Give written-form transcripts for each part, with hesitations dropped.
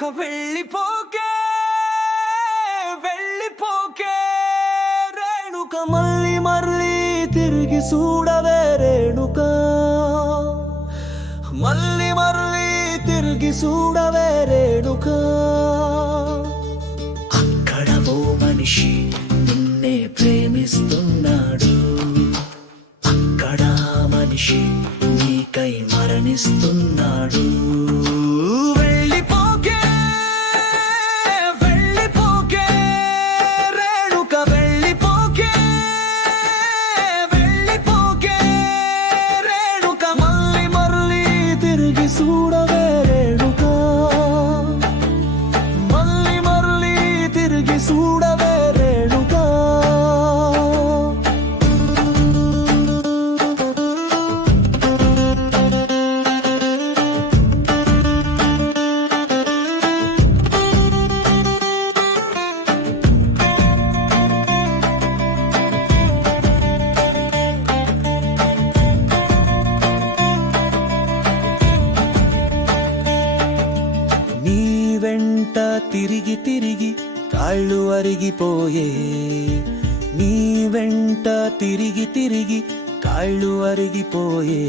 రేణుక వెళ్ళిపోకే వెళ్ళిపోకే రేణుక మళ్ళీ మళ్ళీ తిరిగి చూడవే రేణుక మళ్ళీ మళ్ళీ తిరిగి చూడవే రేణుక అక్కడ ఓ మనిషి నిన్నే ప్రేమిస్తున్నాడు అక్కడ మనిషి నీకై మరణిస్తున్నాడు వెళ్ళిపోకే వెళ్ళిపోకే రేణుక వెళ్ళిపోకే వెళ్ళిపోకే రేణుక మళ్ళీ మళ్ళీ తిరిగి చూడవే రేణుక మళ్ళీ మళ్ళీ తిరిగి చూడవే రేణుక నీ వెంట తిరిగి తిరిగి కాళ్ళు అరిగిపోయే నీ వెంట తిరిగి తిరిగి కాళ్ళు అరిగిపోయే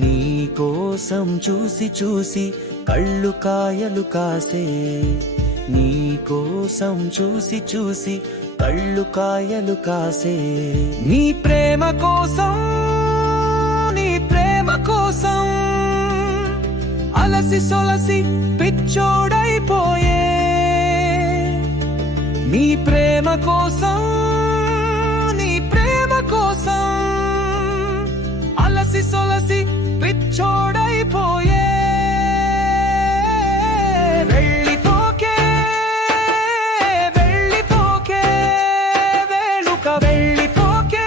నీ కోసం చూసి చూసి కళ్ళు కాయలు కాసే నీ కోసం చూసి చూసి కళ్ళు కాయలు కాసే నీ ప్రేమ కోసం నీ ప్రేమ కోసం అలసి సొలసి పిచ్చోడైపోయే నీ ప్రేమ కోసం నీ ప్రేమ కోసం అలసి సొలసి పిచ్చోడైపోయే వెళ్ళిపోకే వెళ్ళిపోకే వేణుక వెళ్ళిపోకే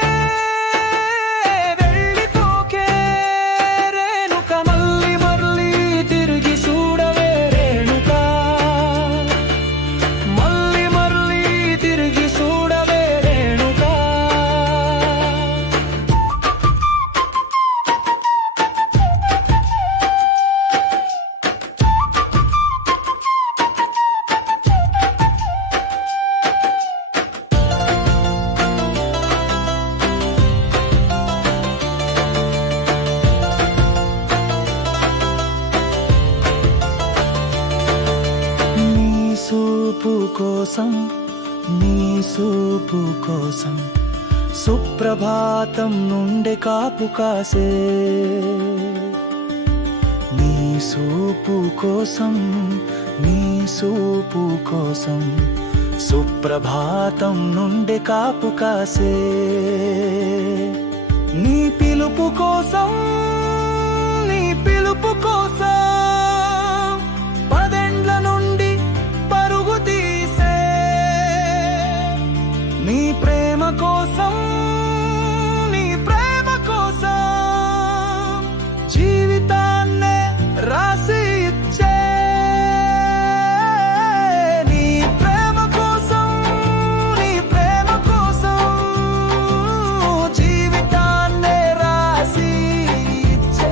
వెళ్ళిపోకే రేణుక మళ్ళీ మళ్ళీ తిరిగి చూడవే రేణుక మళ్ళీ మళ్ళీ తిరిగి చూడవే రేణుక నీ సూపు కోసం నీ సూపు కోసం సుప్రభాతం నుండి కాపు కాసే నీ సూపు కోసం నీ సూపు కోసం సుప్రభాతం నుండి కాపు కాసే నీ పిలుపు కోసం నీ పిలుపు కోసం పదెండ్ల నుండి పరుగు తీసే నీ ప్రేమ కోసం నీ ప్రేమ కోసం జీవితాన్నే రాసి ఇచ్చే నీ ప్రేమ కోసం నీ ప్రేమ కోసం జీవితాన్నే రాసి ఇచ్చే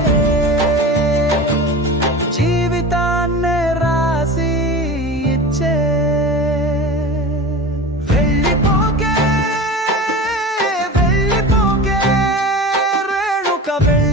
జీవితాన్నే రాసి ఇచ్చే వెళ్ళిపోకే వెళ్ళిపోకే రేణుక వెళ్ళి